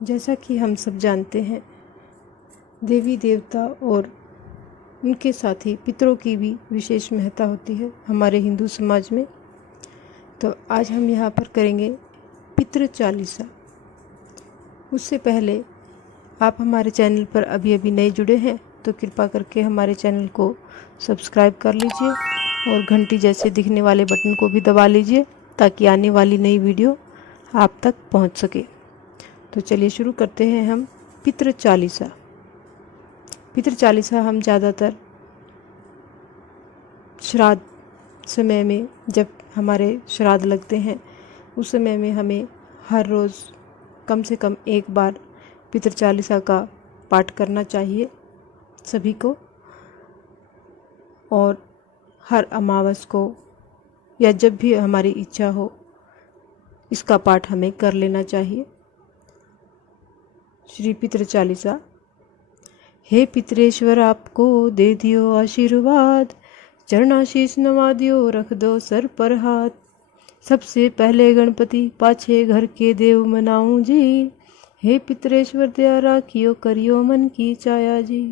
जैसा कि हम सब जानते हैं, देवी देवता और उनके साथ ही पितरों की भी विशेष महत्ता होती है हमारे हिंदू समाज में। तो आज हम यहाँ पर करेंगे पितृ चालीसा। उससे पहले आप हमारे चैनल पर अभी नए जुड़े हैं तो कृपा करके हमारे चैनल को सब्सक्राइब कर लीजिए और घंटी जैसे दिखने वाले बटन को भी दबा लीजिए ताकि आने वाली नई वीडियो आप तक पहुंच सके। तो चलिए शुरू करते हैं हम पितृ चालीसा। पितृ चालीसा हम ज़्यादातर श्राद्ध समय में, जब हमारे श्राद्ध लगते हैं उस समय में हमें हर रोज़ कम से कम एक बार पितृ चालीसा का पाठ करना चाहिए सभी को, और हर अमावस को या जब भी हमारी इच्छा हो इसका पाठ हमें कर लेना चाहिए। श्री पितृ चालीसा। हे पितरेश्वर आपको दे दियो आशीर्वाद, चरणाशीष नवा दियो रख दो सर पर हाथ। सबसे पहले गणपति पाछे घर के देव मनाऊं जी, हे पितरेश्वर दया राखियो करियो मन की चाया जी।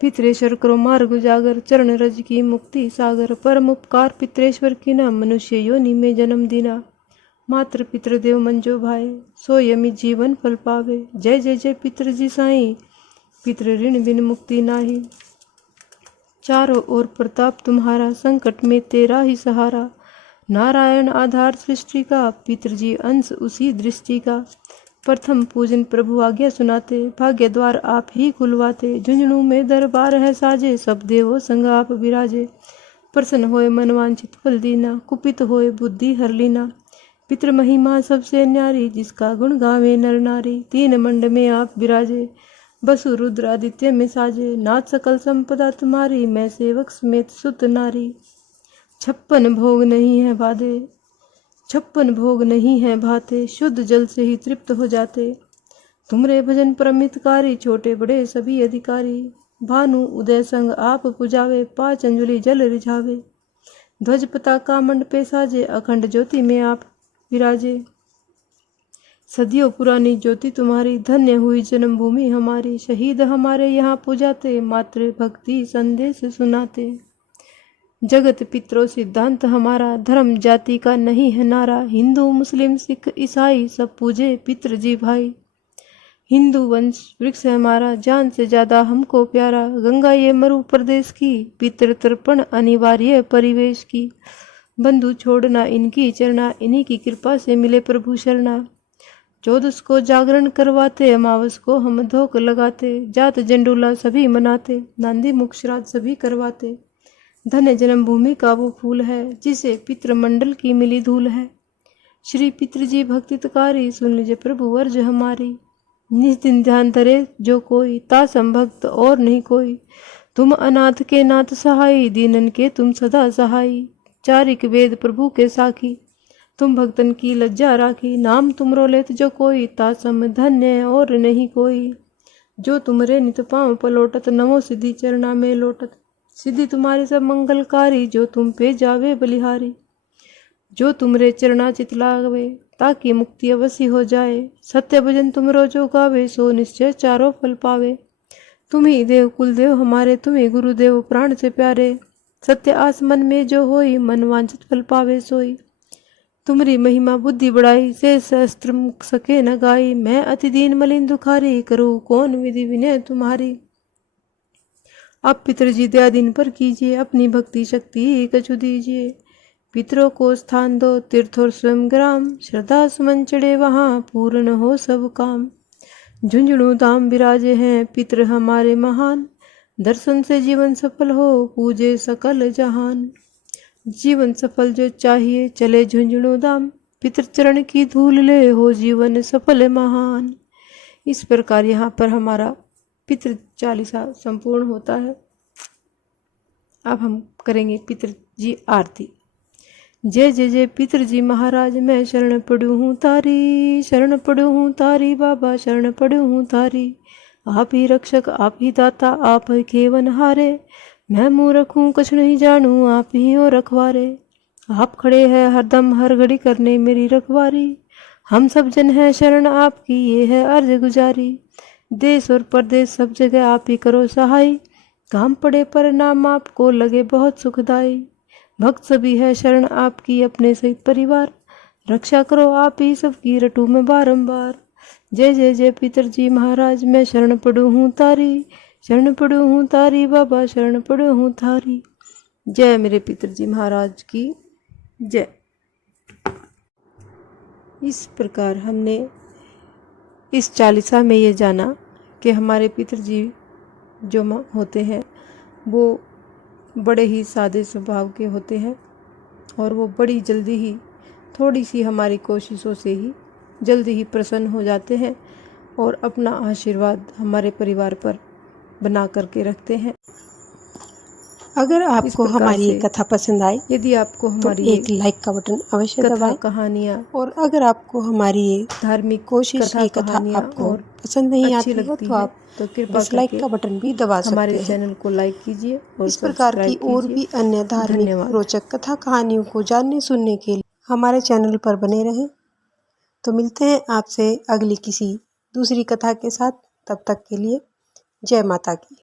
पितरेश्वर करो मार्ग उजागर, चरण रज की मुक्ति सागर। परम उपकार पितरेश्वर की ना, मनुष्य योनि में जन्म दीना। मात्र पितृदेव मन जो भाए, सो यमी जीवन फल पावे। जय जय जय पितृ जी साईं, पितृ ऋण बिन मुक्ति नाही। चारों ओर प्रताप तुम्हारा, संकट में तेरा ही सहारा। नारायण आधार सृष्टि का, पितृ जी अंश उसी दृष्टि का। प्रथम पूजन प्रभु आज्ञा सुनाते, भाग्य द्वार आप ही खुलवाते। झुंझुनू में दरबार है साजे, सब देवो संग आप विराजे। प्रसन्न होए मनवांछित फल दीना, कुपित होए बुद्धि हर लीना। पितृ महिमा सबसे न्यारी, जिसका गुण गावे नर नारी। तीन मंड में आप विराजे, बसु रुद्र आदित्य में साजे। नाथ सकल संपदा तुम्हारी, मैं सेवक समेत सुत नारी। 56 भोग नहीं है बाधे, 56 भोग नहीं है भाते। शुद्ध जल से ही तृप्त हो जाते, तुमरे भजन परमितकारी। छोटे बड़े सभी अधिकारी, भानु उदय संग आप पुजावे। 5 अंजलि जल रिझावे, ध्वज पताका मंडपे साजे। अखंड ज्योति में आप विराजे, सदियों पुरानी ज्योति तुम्हारी। धन्य हुई जन्मभूमि हमारी, शहीद हमारे यहाँ पूजाते। मातृ भक्ति संदेश सुनाते। जगत पितरों सिद्धांत हमारा, धर्म जाति का नहीं है नारा। हिंदू मुस्लिम सिख ईसाई सब पूजे पितृ जी भाई। हिंदू वंश वृक्ष हमारा, जान से ज्यादा हमको प्यारा। गंगा ये मरु प्रदेश की, पितृ तर्पण अनिवार्य परिवेश की। बंधु छोड़ना इनकी चरना, इन्हीं की कृपा से मिले प्रभु शरणा। 14 को जागरण करवाते, अमावस को हम धोक लगाते। जात जंडूला सभी मनाते, नांदी मुख श्राद्ध सभी करवाते। धन्य जन्मभूमि का वो फूल है, जिसे पितृमंडल की मिली धूल है। श्री पितृ जी भक्तितकारी, सुन लीजिए प्रभु अर्ज हमारी। निज दिन ध्यान धरे जो कोई, ता संभक्त और नहीं कोई। तुम अनाथ के नाथ सहाई, दीनन के तुम सदा सहाई। चारिक वेद प्रभु के साखी, तुम भक्तन की लज्जा राखी। नाम तुमरो लेत जो कोई, ता सम धन्य और नहीं कोई। जो तुमरे नित पाँव पलोटत, नमो सिद्धि चरणा में लोटत। सिद्धि तुम्हारी सब मंगलकारी, जो तुम पे जावे बलिहारी। जो तुमरे चरणा चित लावे, ताकि मुक्ति अवश्य हो जाए। सत्य भजन तुमरो जो गावे, सो निश्चय चारों फल पावे। तुम ही देव कुल देव हमारे, तुम ही गुरुदेव प्राण से प्यारे। सत्य आस मन में जो होई, मन वांछित फल पावे सोई। तुमरी महिमा बुद्धि बढ़ाई, से सहस्त्र मुख सके न गाई। मैं अति दीन मलिन दुखारी, करूँ कौन विधि विनय तुम्हारी। अब पितृजी दया दिन पर कीजिए, अपनी भक्ति शक्ति कछु दीजिए। पितरों को स्थान दो तीर्थ और स्वयं ग्राम, श्रद्धा सुमन चढ़े वहाँ पूर्ण हो सब काम। झुंझुनू धाम विराजे हैं पितृ हमारे महान, दर्शन से जीवन सफल हो पूजे सकल जहान। जीवन सफल जो चाहिए चले झुंझुनू धाम, पितृ चरण की धूल ले हो जीवन सफल महान। इस प्रकार यहाँ पर हमारा पितृ चालीसा संपूर्ण होता है। अब हम करेंगे पितृ जी आरती। जय जय जय पितृ जी महाराज, मैं शरण पड़ू हूँ तारी। शरण पड़ू हूँ तारी बाबा, शरण पड़ू हूँ तारी। आप ही रक्षक आप ही दाता, आप ही खेवन हारे। मैं मुँह रखूँ कुछ नहीं जानू, आप ही हो रखवारे। आप खड़े हैं हरदम हर घड़ी करने मेरी रखवारी। हम सब जन हैं शरण आपकी, ये है अर्ज गुजारी। देश और परदेश सब जगह आप ही करो सहाय, काम पड़े पर नाम आपको लगे बहुत सुखदाई। भक्त सभी है शरण आपकी, अपने सहित परिवार, रक्षा करो आप ही सबकी, रटू में बारंबार। जय जय जय पितरजी महाराज, मैं शरण पड़ू हूँ तारी, शरण पड़ू हूँ तारी बाबा, शरण पड़ू हूँ थारी। जय मेरे पितरजी महाराज की जय। इस प्रकार हमने इस चालीसा में ये जाना कि हमारे पितरजी जो होते हैं वो बड़े ही सादे स्वभाव के होते हैं और वो बड़ी जल्दी ही, थोड़ी सी हमारी कोशिशों से ही जल्दी ही प्रसन्न हो जाते हैं और अपना आशीर्वाद हमारे परिवार पर बना करके रखते हैं। अगर आपको हमारी ये कथा पसंद आए, यदि आपको हमारी तो एक लाइक का बटन अवश्य दबाएं। कहानियाँ और अगर आपको हमारी ये धार्मिक कोशिश की कथा आपको पसंद नहीं आती हो तो आप डिसलाइक का बटन भी दबा सकते हैं। हमारे चैनल को लाइक कीजिए और इस प्रकार की और भी अन्य धार्मिक रोचक कथा कहानियों को जानने सुनने के लिए हमारे चैनल पर बने रहें। तो मिलते हैं आपसे अगली किसी दूसरी कथा के साथ। तब तक के लिए जय माता की।